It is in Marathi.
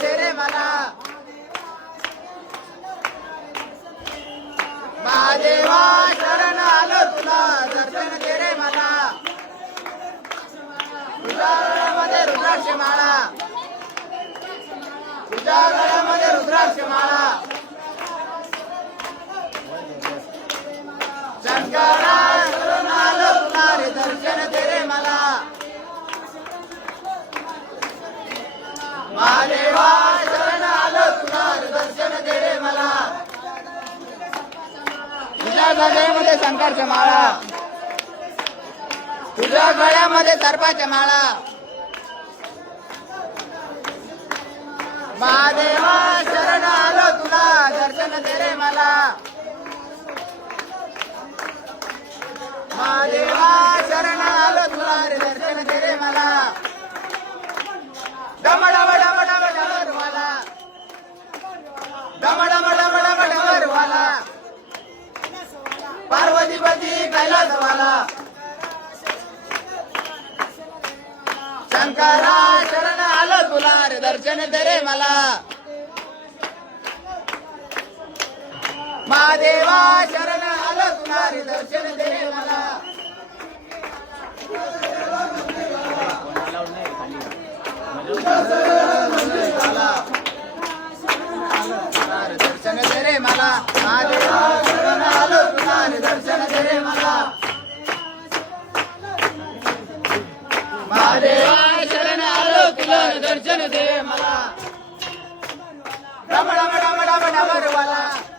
दे रे मला महादेवा शरण आलो तुला दर्शन दे रे मला तुझ्या गळ्यामध्ये रुद्राक्ष माळा तुझ्या गळ्यामध्ये रुद्राक्ष माळा शंकरा शरण आलो तुला रे दर्शन दे रे मला महादेवा शरण आलो तुला रे दर्शन दे रे मला तुझ्या गळ्यामध्ये शंकरच्या माळा तुझ्या गळ्यामध्ये सर्पाच्या माळा महादेवा शरण आलो तुला दर्शन दे रे मला महादेवा शरण आलो तुला रे दर्शन दे रे मला डम डम डम डम डमरवाला डम डम डम डम डमरवाला पार्वतीपती कैलासवाला शंकरा शरण आलो तुला रे दर्शन दे रे मला महादेवा शरण आलो तुला रे दर्शन दे रे मला दर्शन दे रे मला महादेवा शरण आलो तुला रे दर्शन दे रे मला महादेवा शरण आलो तुला दर्शन दे मला डम डम डम डम डमरवाला